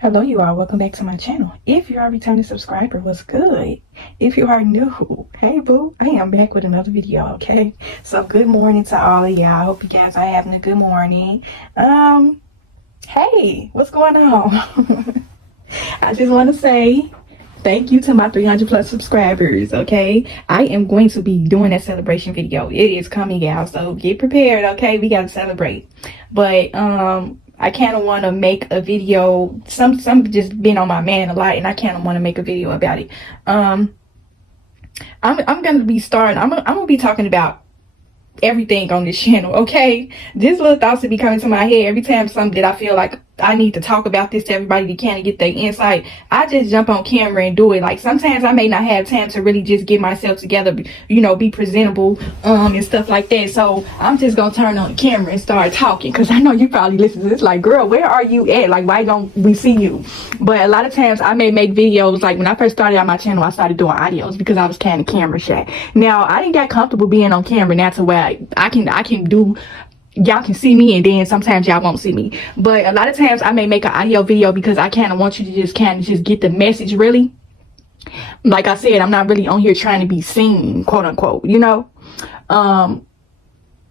Hello, you all. Welcome back to my channel. If you are a returning subscriber, what's good? If you are new, hey boo, I am back with another video. Okay, so good morning to all of y'all. I hope you guys are having a good morning. Hey, what's going on? I just want to say thank you to my 300 plus subscribers. Okay, I am going to be doing that celebration video. It is coming out, so get prepared. Okay, we gotta celebrate. But I kind of want to make a video. Some just been on my man a lot, and I kind of want to make a video about it. I'm gonna be starting. I'm gonna be talking about everything on this channel. Okay, just little thoughts that be coming to my head every time something that I feel like I need to talk about this to everybody to kind of get their insight. I just jump on camera and do it. Like sometimes I may not have time to really just get myself together, you know, be presentable and stuff like that. So I'm just gonna turn on the camera and start talking, because I know you probably listen to this like, girl, where are you at? Like, why don't we see you? But a lot of times I may make videos. Like when I first started on my channel, I started doing audios because I was kind of camera shy. Now I didn't get comfortable being on camera now to where I can do, y'all can see me, and then sometimes y'all won't see me. But a lot of times I may make an audio video because I kind of want you to just kind of just get the message. Really, like I said, I'm not really on here trying to be seen, quote unquote, you know.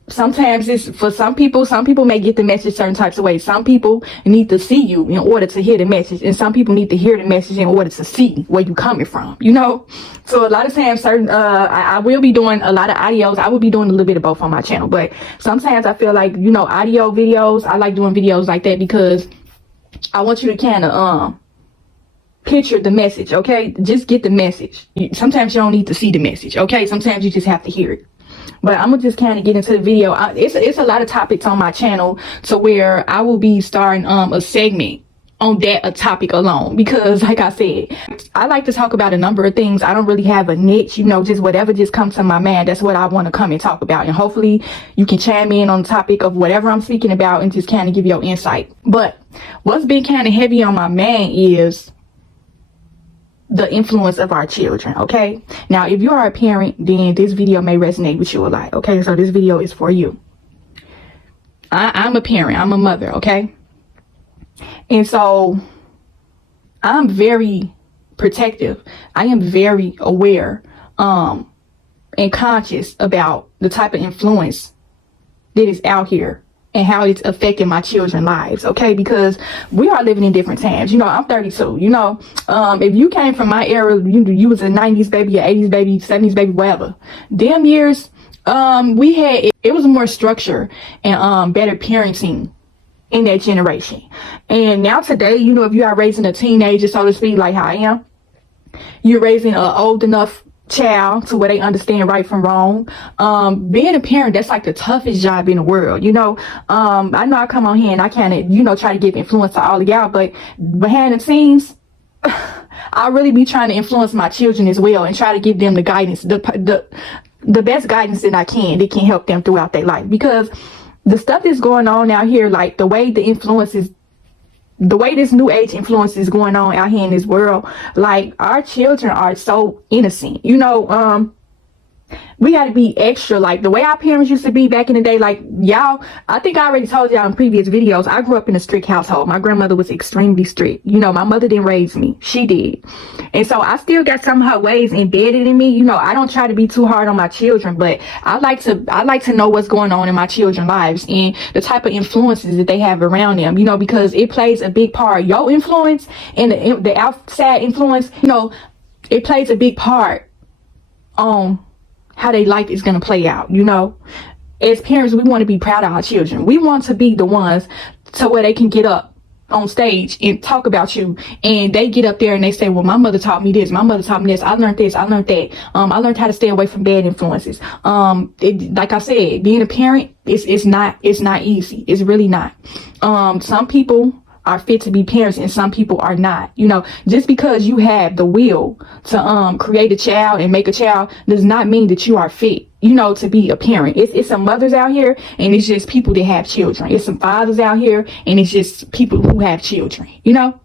Sometimes it's for some people may get the message certain types of ways. Some people need to see you in order to hear the message, and some people need to hear the message in order to see where you coming from, you know. So a lot of times I will be doing a lot of audios. I will be doing a little bit of both on my channel, but sometimes I feel like, you know, audio videos, I like doing videos like that because I want you to kind of picture the message. Okay, just get the message. Sometimes you don't need to see the message. Okay, sometimes you just have to hear it. But I'm gonna just kind of get into the video. It's a lot of topics on my channel to where I will be starting a segment on a topic alone, because like I said, I like to talk about a number of things. I don't really have a niche, you know, just whatever just comes to my mind, that's what I want to come and talk about. And hopefully you can chime in on the topic of whatever I'm speaking about and just kind of give your insight. But what's been kind of heavy on my mind is the influence of our children. Okay, now if you are a parent, then this video may resonate with you a lot. Okay, so this video is for you. I'm a parent, I'm a mother. Okay, and so I'm very protective. I am very aware and conscious about the type of influence that is out here and how it's affecting my children's lives. Okay, because we are living in different times. You know, I'm 32. You know, if you came from my era, you was a 90s baby, a 80s baby, 70s baby, whatever. Them years, we had, it was more structure and better parenting in that generation. And now today, you know, if you are raising a teenager, so to speak, like how I am, you're raising an old enough child to where they understand right from wrong. Being a parent, that's like the toughest job in the world, you know. I know I come on here and I kind of, you know, try to give influence to all of y'all, but behind the scenes, I really be trying to influence my children as well and try to give them the guidance, the best guidance that I can that can help them throughout their life. Because the stuff that's going on out here, like the way this new age influence is going on out here in this world, like our children are so innocent, you know. We got to be extra, like the way our parents used to be back in the day. Like y'all, I think I already told y'all in previous videos, I grew up in a strict household. My grandmother was extremely strict. You know, my mother didn't raise me, she did. And so I still got some of her ways embedded in me. You know, I don't try to be too hard on my children, but I like to know what's going on in my children's lives and the type of influences that they have around them, you know, because it plays a big part. Your influence and the outside influence, you know, it plays a big part on how their life is going to play out. You know, as parents, we want to be proud of our children. We want to be the ones to where they can get up on stage and talk about you, and they get up there and they say, well, my mother taught me this, my mother taught me this, I learned this, I learned that, I learned how to stay away from bad influences. Like I said, being a parent, it's not easy. It's really not. Some people are fit to be parents and some people are not. You know, just because you have the will to create a child and make a child does not mean that you are fit, you know, to be a parent. It's some mothers out here and it's just people that have children. It's some fathers out here and it's just people who have children, you know.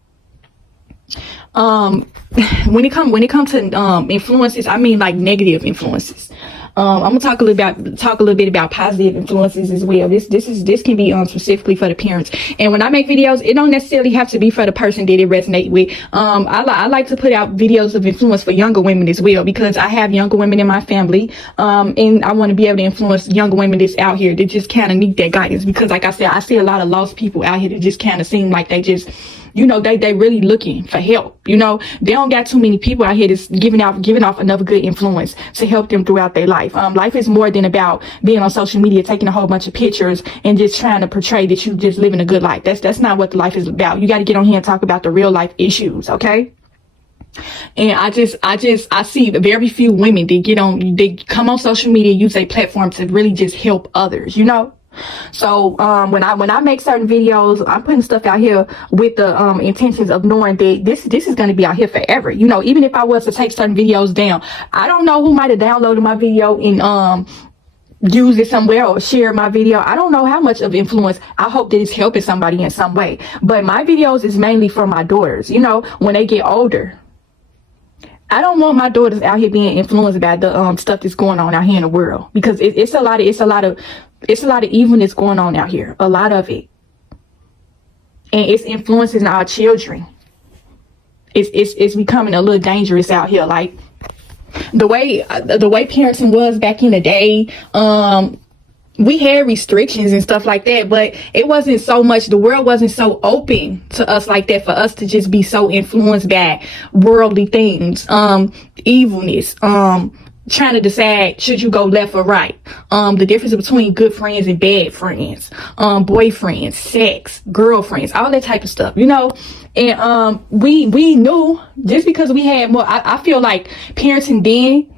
When it comes to influences, I mean like negative influences. I'm gonna talk a little bit about positive influences as well. This can be specifically for the parents. And when I make videos, it don't necessarily have to be for the person that it resonate with. I like to put out videos of influence for younger women as well, because I have younger women in my family, and I want to be able to influence younger women that's out here that just kind of need that guidance. Because like I said, I see a lot of lost people out here that just kind of seem like they just, you know, they really looking for help. You know, they don't got too many people out here that's giving off another good influence to help them throughout their life. Life is more than about being on social media, taking a whole bunch of pictures and just trying to portray that you just living a good life. That's not what life is about. You got to get on here and talk about the real life issues. Okay. And I see very few women that they come on social media, use a platform to really just help others, you know? So when I make certain videos, I'm putting stuff out here with the intentions of knowing that this is going to be out here forever. You know, even if I was to take certain videos down, I don't know who might have downloaded my video and use it somewhere or share my video. I don't know how much of influence. I hope that it's helping somebody in some way. But my videos is mainly for my daughters, you know, when they get older. I don't want my daughters out here being influenced by the stuff that's going on out here in the world, because it's a lot of evilness going on out here, a lot of it, and it's influencing our children. It's becoming a little dangerous out here. Like the way parenting was back in the day, we had restrictions and stuff like that, but it wasn't so much, the world wasn't so open to us like that for us to just be so influenced by worldly things, evilness, trying to decide should you go left or right, the difference between good friends and bad friends, boyfriends, sex, girlfriends, all that type of stuff, you know. And we knew, just because we had more, I feel like parenting then,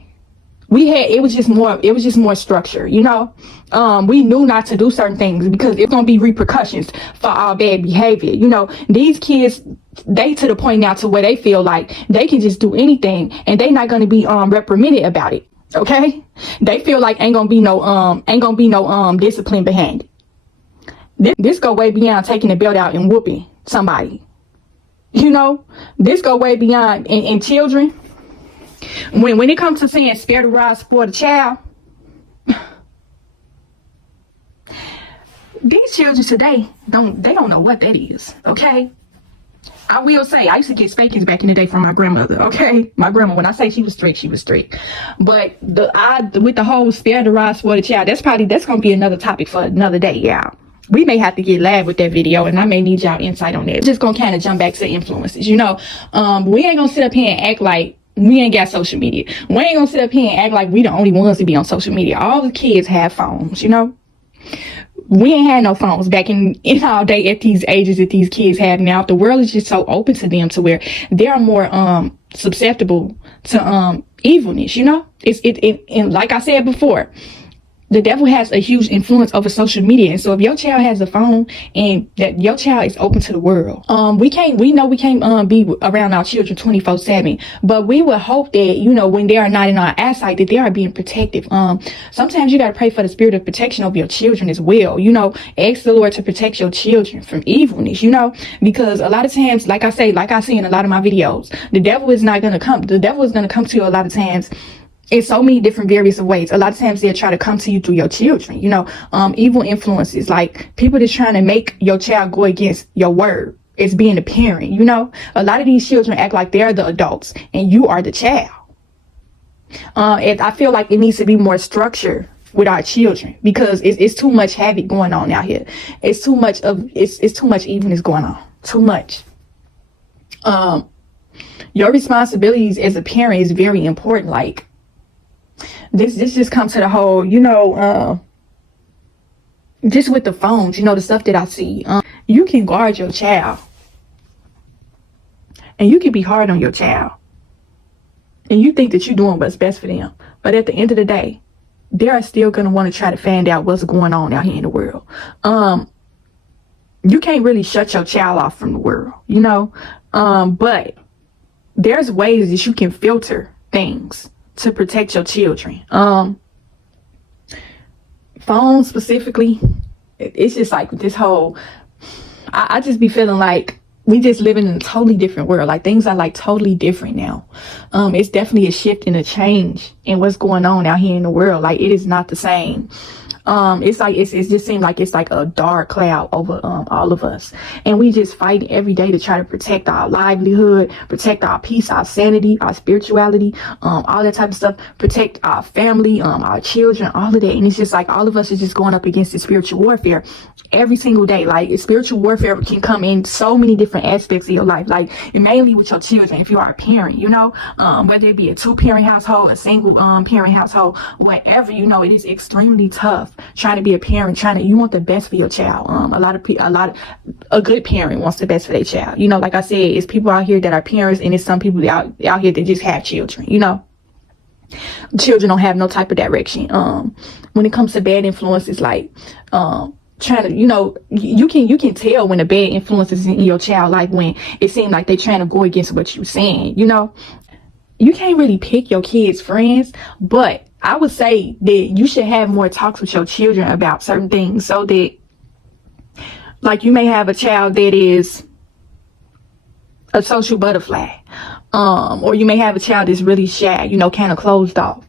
it was just more structure, you know. We knew not to do certain things because it's gonna be repercussions for our bad behavior. You know, these kids, they to the point now to where they feel like they can just do anything and they not gonna be reprimanded about it. Okay, they feel like ain't gonna be no discipline behind it. This go way beyond taking the belt out and whooping somebody. You know, this go way beyond. And children, when it comes to saying spare the rod, spoil the child, these children today don't know what that is. Okay, I will say I used to get spankings back in the day from my grandmother. Okay, my grandma, when I say she was strict, she was strict. But with the whole spare the rod, spoil the child, that's gonna be another topic for another day, y'all. We may have to get live with that video, and I may need y'all insight on that. Just gonna kind of jump back to influences, you know. We ain't gonna sit up here and act like we ain't got social media. We ain't gonna sit up here and act like we the only ones to be on social media. All the kids have phones, you know. We ain't had no phones back in our day at these ages that these kids have now. The world is just so open to them to where they are more susceptible to evilness, you know. And like I said before, the devil has a huge influence over social media. And so if your child has a phone and that your child is open to the world, we can't be around our children 24/7, but we would hope that, you know, when they are not in our eyesight, that they are being protective. Sometimes you got to pray for the spirit of protection over your children as well. You know, ask the Lord to protect your children from evilness, you know, because a lot of times, like I see in a lot of my videos, the devil is going to come to you a lot of times in so many different various ways. A lot of times they'll try to come to you through your children, you know, evil influences, like people that's trying to make your child go against your word. It's being a parent, you know. A lot of these children act like they're the adults and you are the child. And I feel like it needs to be more structure with our children, because it's too much havoc going on out here. It's too much evilness going on. Too much. Your responsibilities as a parent is very important. Like, this just comes to the whole, you know, just with the phones, you know, the stuff that I see. You can guard your child and you can be hard on your child and you think that you're doing what's best for them, but at the end of the day, they are still going to want to try to find out what's going on out here in the world. You can't really shut your child off from the world, you know, but there's ways that you can filter things to protect your children. Phones specifically, it's just like this whole, I just be feeling like we just living in a totally different world. Like things are like totally different now. It's definitely a shift and a change in what's going on out here in the world. Like it is not the same. It's like it just seems like it's like a dark cloud over all of us, and we just fighting every day to try to protect our livelihood, protect our peace, our sanity, our spirituality, all that type of stuff, protect our family, our children, all of that. And it's just like all of us are just going up against the spiritual warfare every single day. Like spiritual warfare can come in so many different aspects of your life, like and mainly with your children. If you are a parent, you know, whether it be a 2-parent household, a single parent household, whatever, you know, it is extremely tough trying to be a parent. You want the best for your child. A good parent wants the best for their child. You know, like I said, it's people out here that are parents, and it's some people out here that just have children. You know, children don't have no type of direction. When it comes to bad influences, like trying to, you know, you can tell when a bad influence is in your child, like when it seems like they're trying to go against what you're saying. You know, you can't really pick your kids' friends, but I would say that you should have more talks with your children about certain things, so that, like, you may have a child that is a social butterfly, or you may have a child that's really shy, you know, kind of closed off.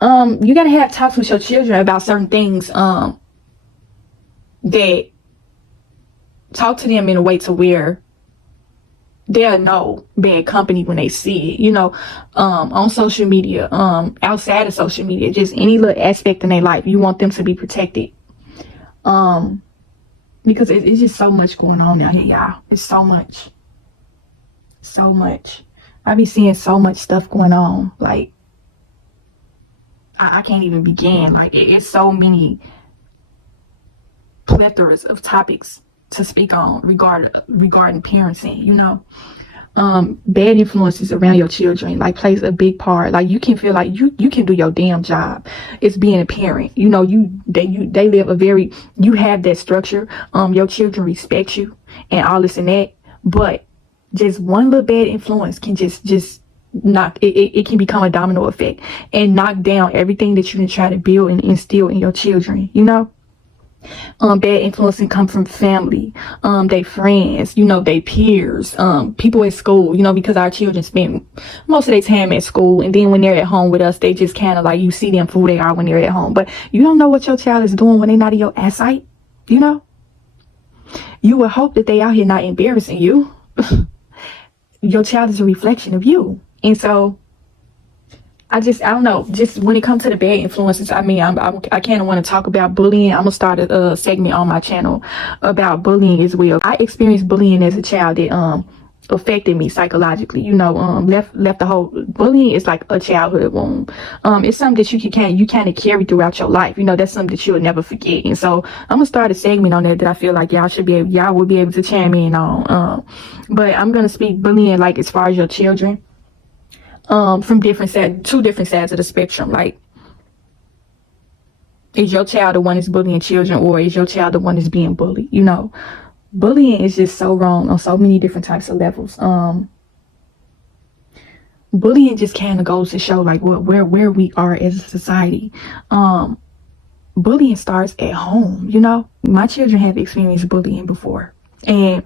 You gotta have talks with your children about certain things, that talk to them in a way to where they'll know bad company when they see it, you know, on social media, outside of social media, just any little aspect in their life. You want them to be protected. Because it's just so much going on out here, y'all. It's so much. So much. I be seeing so much stuff going on. Like, I can't even begin. Like, it's so many plethoras of topics to speak on regarding parenting, you know. Bad influences around your children like plays a big part. Like you can feel like you can do your damn job. It's being a parent, you know. They live a very, you have that structure. Your children respect you and all this and that, but just one little bad influence can just knock it can become a domino effect and knock down everything that you can try to build and instill in your children, you know. Bad influence can come from family, they friends, you know, they peers, people at school, you know, because our children spend most of their time at school, and then when they're at home with us, they just kind of like, you see them for who they are when they're at home, but you don't know what your child is doing when they're not in your eyesight, you know. You would hope that they out here not embarrassing you. Your child is a reflection of you, and so I don't know, just when it comes to the bad influences, I mean, I kind of want to talk about bullying. I'm going to start a segment on my channel about bullying as well. I experienced bullying as a child that affected me psychologically, you know. Left the whole, bullying is like a childhood wound. It's something that you kind of carry throughout your life, you know. That's something that you'll never forget. And so I'm gonna start a segment on that I feel like y'all will be able to chime in on. But I'm gonna speak bullying like as far as your children, from two different sides of the spectrum. Like, is your child the one that's bullying children, or is your child the one that's being bullied? You know, bullying is just so wrong on so many different types of levels. Bullying just kind of goes to show like where we are as a society. Bullying starts at home, you know. My children have experienced bullying before, and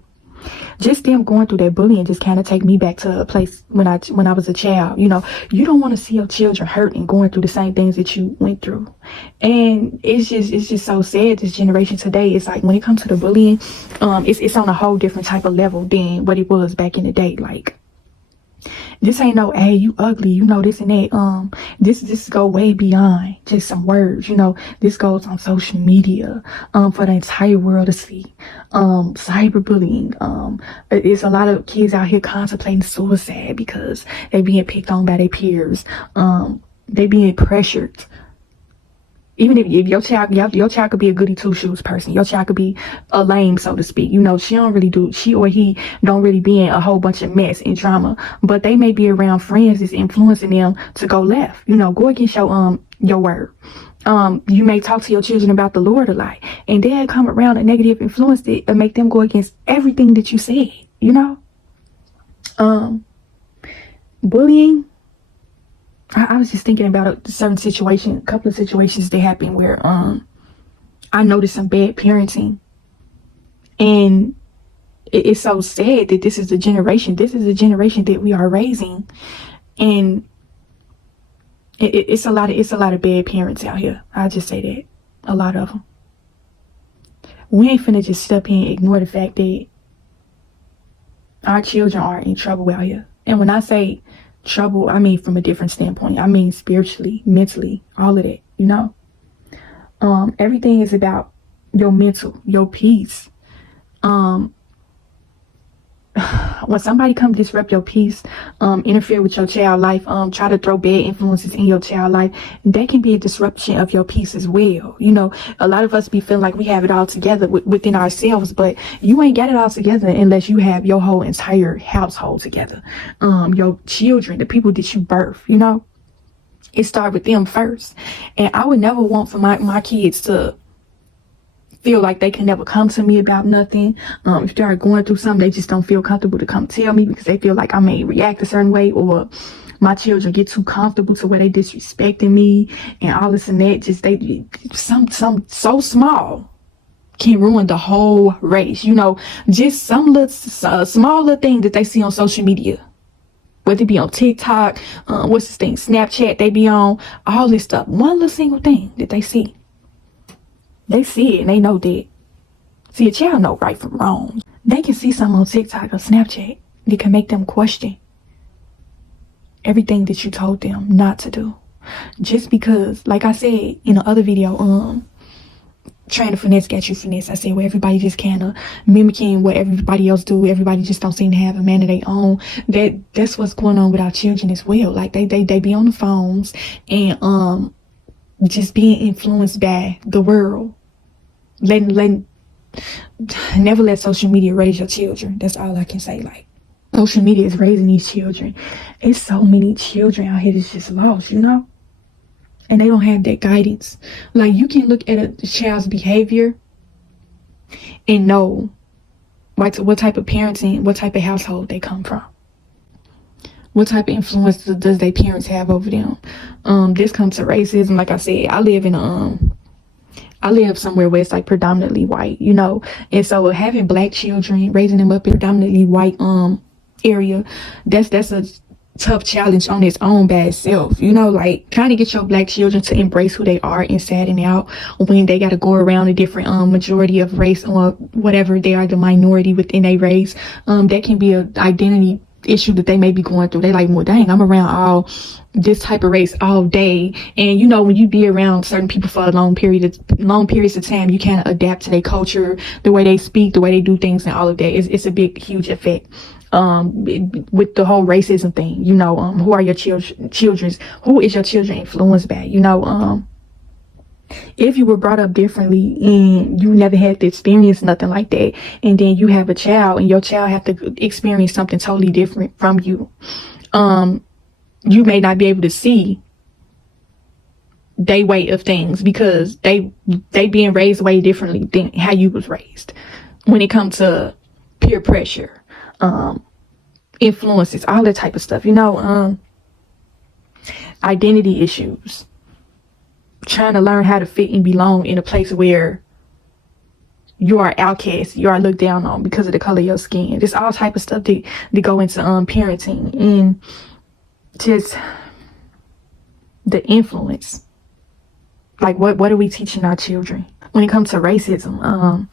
just them going through that bullying just kind of take me back to a place when I was a child. You know, you don't want to see your children hurt and going through the same things that you went through. And it's just so sad, this generation today. It's like when it comes to the bullying, it's on a whole different type of level than what it was back in the day. Like, this ain't no, hey, you ugly, you know, this and that. This go way beyond just some words, you know. This goes on social media, for the entire world to see. Cyberbullying. It's a lot of kids out here contemplating suicide because they being picked on by their peers. They being pressured. Even if your child could be a goody two-shoes person, your child could be a lame, so to speak. You know, she or he don't really be in a whole bunch of mess and drama, but they may be around friends that's influencing them to go left. You know, go against your word. You may talk to your children about the Lord a lot, and then come around a negative influence that make them go against everything that you said. You know, bullying. I was just thinking about a couple of situations that happened where I noticed some bad parenting, and it's so sad that this is the generation that we are raising. And it's a lot of bad parents out here. I'll just say that. A lot of them. We ain't finna just sit up here and ignore the fact that our children are in trouble out here. And when I say trouble, I mean from a different standpoint. I mean spiritually, mentally, all of that, you know. Everything is about your mental, your peace. When somebody come disrupt your peace, interfere with your child life, try to throw bad influences in your child life, that can be a disruption of your peace as well. You know, a lot of us be feeling like we have it all together within ourselves, but you ain't got it all together unless you have your whole entire household together. Your children, the people that you birth, you know, it started with them first. And I would never want for my kids to feel like they can never come to me about nothing. If they are going through something, they just don't feel comfortable to come tell me because they feel like I may react a certain way, or my children get too comfortable to where they disrespecting me and all this and that. Just some so small can ruin the whole race. You know, just some little small little thing that they see on social media, whether it be on TikTok, what's this thing, Snapchat, they be on, all this stuff. One little single thing that they see. They see it and they know that. See, a child know right from wrong. They can see something on TikTok or Snapchat that can make them question everything that you told them not to do. Just because, like I said in the other video, trying to finesse got you finesse. I said, well, everybody just kind of mimicking what everybody else do. Everybody just don't seem to have a man of their own. That's what's going on with our children as well. Like they be on the phones and just being influenced by the world. Never let social media raise your children. That's all I can say. Like, social media is raising these children. It's so many children out here that's just lost, you know, and they don't have that guidance. Like, you can look at a child's behavior and know what type of parenting, what type of household they come from. What type of influence does their parents have over them? This comes to racism. Like I said, I live somewhere where it's like predominantly white, you know, and so having black children, raising them up in predominantly white area, that's a tough challenge on its own by itself, you know. Like, trying to get your black children to embrace who they are and sadden out when they got to go around a different majority of race, or whatever they are, the minority within a race. That can be an identity issue that they may be going through. They like, well, dang, I'm around all this type of race all day, and you know, when you be around certain people for a long periods of time, you kind of adapt to their culture, the way they speak, the way they do things, and all of that. It's a big, huge effect with the whole racism thing. You know, who are your children's? Who is your children influenced by? You know, if you were brought up differently and you never had to experience nothing like that, and then you have a child and your child have to experience something totally different from you, you may not be able to see their way of things because they being raised way differently than how you was raised when it comes to peer pressure, influences, all that type of stuff, you know, identity issues, trying to learn how to fit and belong in a place where you are outcast, you are looked down on because of the color of your skin. There's all type of stuff that go into parenting, and just the influence. Like, what are we teaching our children when it comes to racism?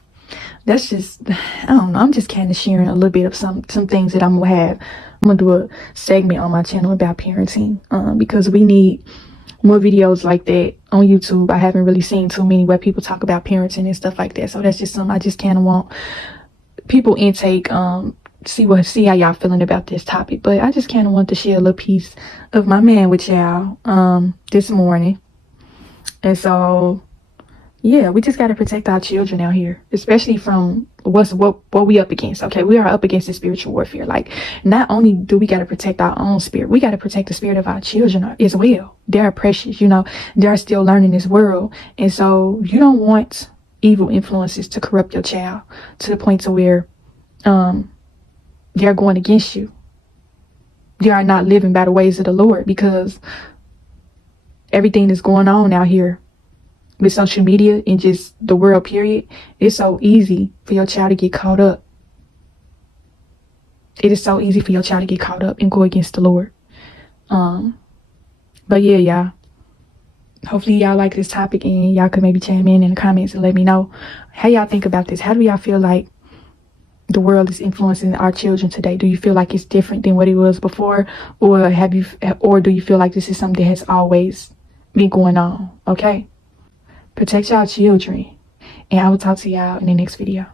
That's just, I don't know, I'm just kind of sharing a little bit of some things that I'm gonna do a segment on my channel about parenting, because we need more videos like that on YouTube. I haven't really seen too many where people talk about parenting and stuff like that. So that's just something I just kind of want people intake, see how y'all feeling about this topic. But I just kind of want to share a little piece of my man with y'all this morning. And so, yeah, we just got to protect our children out here, especially from what we up against. Okay, we are up against the spiritual warfare. Like, not only do we got to protect our own spirit, we got to protect the spirit of our children as well. They're precious, you know, they're still learning this world. And so you don't want evil influences to corrupt your child to the point to where they're going against you. They are not living by the ways of the Lord, because everything that's going on out here with social media and just the world period, it's so easy for your child to get caught up It is so easy for your child to get caught up and go against the Lord. But yeah, y'all. Hopefully y'all like this topic, and y'all could maybe chime in the comments and let me know how y'all think about this. How do y'all feel like the world is influencing our children today? Do you feel like it's different than what it was before, or do you feel like this is something that has always been going on? Okay, protect y'all children, and I will talk to y'all in the next video.